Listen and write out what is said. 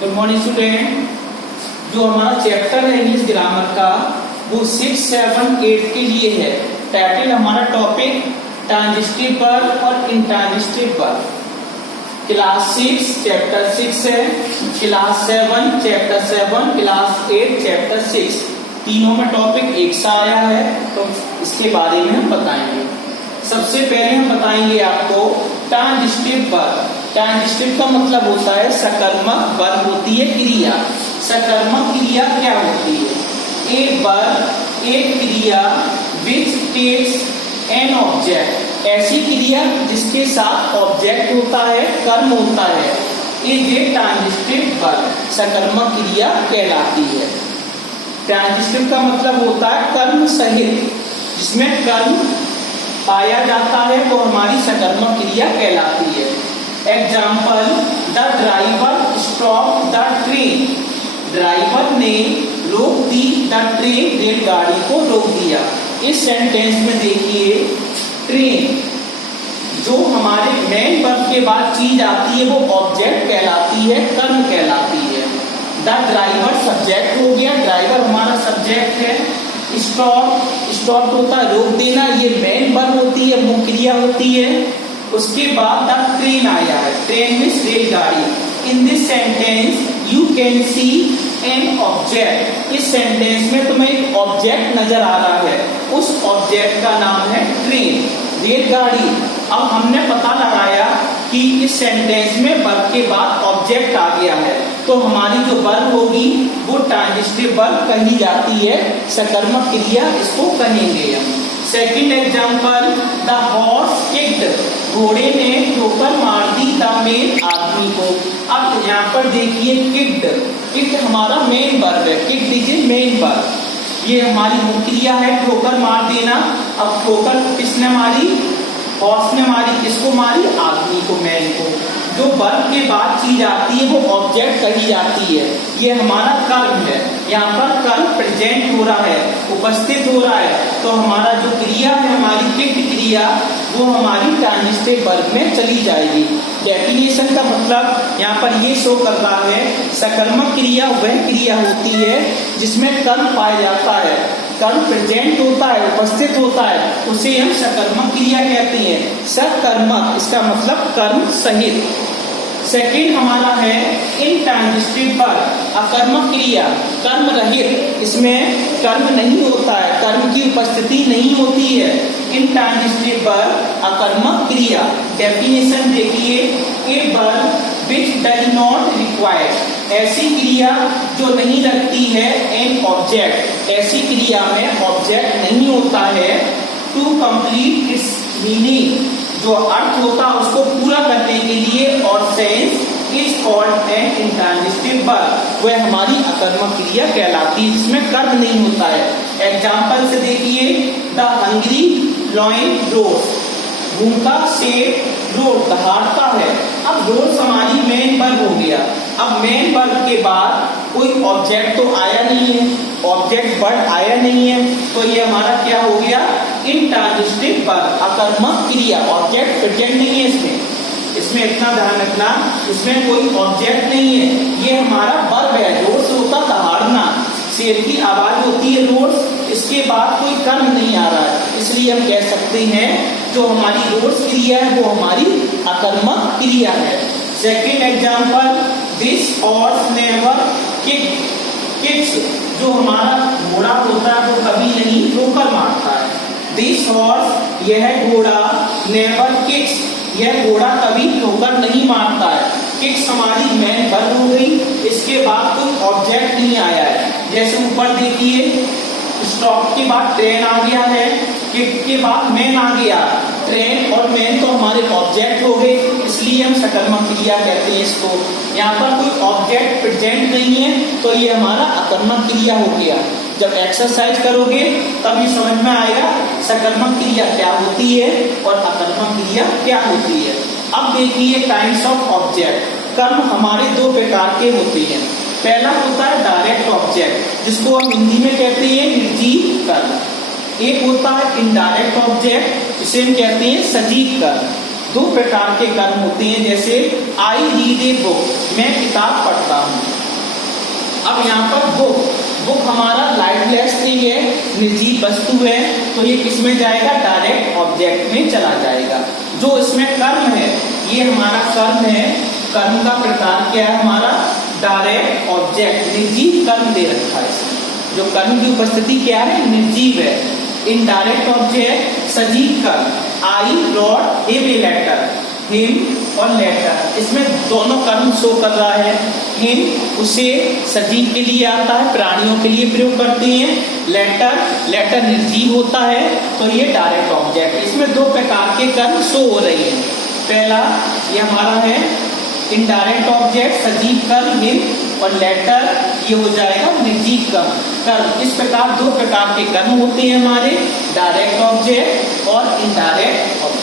Good morning student. जो हमारा chapter है इंग्लिश ग्रामर का वो 6, 7, 8 के लिए है। टाइटल हमारा टॉपिक ट्रांजिटिव वर्ब और इंट्रांजिटिव वर्ब। क्लास 6 चैप्टर 6 है, क्लास 7 चैप्टर 7, क्लास 8 चैप्टर 6। तीनों में टॉपिक एक सा आया है, तो इसके बारे में हम बताएंगे। सबसे पहले हम बताएंगे आपको ट्रांजिटिव वर्ब। ट्रांजिटिव का मतलब होता है सकर्मक वर्ब होती है क्रिया। सकर्मक क्रिया क्या होती है? एक वर्ब, एक क्रिया which takes an object, ऐसी क्रिया जिसके साथ ऑब्जेक्ट होता है, कर्म होता है, इज ए ट्रांजिटिव वर्ब, सकर्मक क्रिया कहलाती है। ट्रांजिटिव का मतलब होता है कर्म सहित, जिसमें कर्म पाया जाता है वो हमारी सकर्मक क्रिया कहलाती है। Example, the driver stop the train. Driver ने रोक दी द ट्रेन, रेलगाड़ी को रोक दिया। इस सेंटेंस में देखिए ट्रेन जो हमारे मेन वर्ब के बाद चीज आती है वो ऑब्जेक्ट कहलाती है, कर्म कहलाती है। द ड्राइवर सब्जेक्ट हो गया, ड्राइवर हमारा सब्जेक्ट है। स्टॉप होता है रोक देना, ये मेन वर्ब होती है, मुख्य क्रिया होती है। उसके बाद द ट्रेन आया है, ट्रेन मीन्स रेलगाड़ी। In this sentence you can see an object. इस सेंटेंस में तुम्हें एक ऑब्जेक्ट नजर आ रहा है, उस ऑब्जेक्ट का नाम है ट्रेन, रेलगाड़ी। अब हमने पता लगाया कि इस सेंटेंस में वर्ब के बाद ऑब्जेक्ट आ गया है, तो हमारी जो वर्ब होगी वो ट्रांजिटिव वर्ब कही जाती है, सकर्मक क्रिया इसको कहेंगे हम। Second example, the horse kicked. घोड़े ने ठोकर मार दी द मैन, आदमी को। अब यहाँ पर देखिए किक्ड हमारा मेन वर्ब है, किक्ड इज मेन वर्ब, ये हमारी मुख्य क्रिया है, ठोकर मार देना। अब ठोकर किसने मारी? हॉर्स ने मारी। किसको मारी? आदमी को, मैन को। जो वर्ब के बाद चीज आती है वो ऑब्जेक्ट कही जाती है, ये हमारा कर्म है। यहाँ पर कर्म प्रेजेंट हो रहा है, उपस्थित हो रहा है, तो हमारा जो क्रिया है हमारी किक्ड क्रिया वो हमारी ट्रांजिटिव वर्ब में चली जाएगी। डेफिनेशन का मतलब यहाँ पर ये शो कर रहा है, सकर्मक क्रिया वह क्रिया होती है जिसमें कर्म पाया जाता है, कर्म प्रेजेंट होता है, उपस्थित होता है, उसे हम सकर्मक क्रिया कहते हैं। सकर्मक इसका मतलब कर्म सहित। सेकंड हमारा है इंट्रांजिटिव वर्ब, अकर्मक क्रिया, कर्म रहित, इसमें कर्म नहीं होता है, कर्म की उपस्थिति नहीं होती है। इंट्रांजिटिव वर्ब अकर्मक क्रिया। डेफिनेशन देखिए, a verb which does not require, ऐसी क्रिया जो नहीं रखती है एन ऑब्जेक्ट, ऐसी क्रिया में ऑब्जेक्ट नहीं होता है, टू कंप्लीट इट्स मीनिंग, जो अर्थ होता है उसको पूरा करने के लिए, और sense is called an intransitive verb, वह हमारी अकर्मक क्रिया कहलाती है जिसमें कर्म नहीं होता है। एग्जाम्पल से देखिए, द हंग्री लॉयन रोज, भूखा शेर रोड दहाड़ता है। अब रोज हमारी मेन वर्ब हो गया। अब मेन वर्ब के बाद कोई ऑब्जेक्ट तो आया नहीं है, ऑब्जेक्ट वर्ड आया नहीं है, तो ये हमारा क्या हो गया? इंट्रांजिटिव वर्ब, अकर्मक क्रिया। ऑब्जेक्ट प्रेजेंट नहीं है इसमें इतना ध्यान रखना, इसमें कोई ऑब्जेक्ट नहीं है, ये हमारा वर्ब है। रोज होता दहाड़ना, शेर की आवाज होती है रोज, इसके बाद कोई कर्म नहीं आ रहा है, इसलिए हम कह सकते हैं जो हमारी रोज क्रिया है वो हमारी अकर्मक क्रिया है। Second example, this horse never kicks, जो हमारा घोड़ा होता है वो कभी नहीं ठोकर मारता है। दिस हॉर्स, यह घोड़ा, नेवर किक्स, यह घोड़ा कभी ठोकर नहीं मारता है। किक्स हमारी मेन वर्ब हो गई, इसके बाद कोई ऑब्जेक्ट नहीं आया है। जैसे ऊपर देखिए, स्टॉप के बाद ट्रेन आ गया है, किक के बाद मैन आ गया, ट्रेन और मैन तो हमारे ऑब्जेक्ट हो गए, इसलिए हम सकर्मक क्रिया कहते हैं इसको। यहाँ पर कोई ऑब्जेक्ट प्रेजेंट नहीं है, तो ये हमारा अकर्मक क्रिया हो गया। जब एक्सरसाइज करोगे तब ये समझ में आएगा सकर्मक क्रिया क्या होती है और अकर्मक क्रिया क्या होती है। अब देखिए काइंड्स ऑफ ऑब्जेक्ट। कर्म हमारे दो प्रकार के होते हैं। पहला होता है डायरेक्ट ऑब्जेक्ट, जिसको हम हिंदी में कहते हैं निर्जीव कर्म। एक होता है इनडायरेक्ट ऑब्जेक्ट, इसे हम कहते हैं सजीव कर्म। दो प्रकार के कर्म होते हैं, जैसे आई रीड ए बुक, मैं किताब पढ़ता हूँ। अब यहाँ पर बुक हमारा लाइफलेस थिंग है, निर्जीव वस्तु है, तो ये किसमें जाएगा, डायरेक्ट ऑब्जेक्ट में चला जाएगा। जो इसमें कर्म है, ये हमारा कर्म है, कर्म का प्रकार क्या है हमारा, डायरेक्ट ऑब्जेक्ट, निर्जीव कर्म दे रखा है इसमें। जो कर्म की उपस्थिति क्या है, निर्जीव है। इनडायरेक्ट ऑब्जेक्ट सजीव कर्म, I wrote him a letter, him और लेटर, इसमें दोनों कर्म शो कर रहा है। हिम उसे सजीव के लिए आता है, प्राणियों के लिए प्रयोग करते हैं। लेटर निर्जीव होता है, तो ये डायरेक्ट ऑब्जेक्ट। इसमें दो प्रकार के कर्म शो हो रही है। पहला ये हमारा है इनडायरेक्ट ऑब्जेक्ट सजीव कर्म हिम, और लेटर ये हो जाएगा निर्जीव कर्म। इस प्रकार दो प्रकार के कर्म होते हैं हमारे, डायरेक्ट ऑब्जेक्ट और इनडायरेक्ट ऑब्जेक्ट।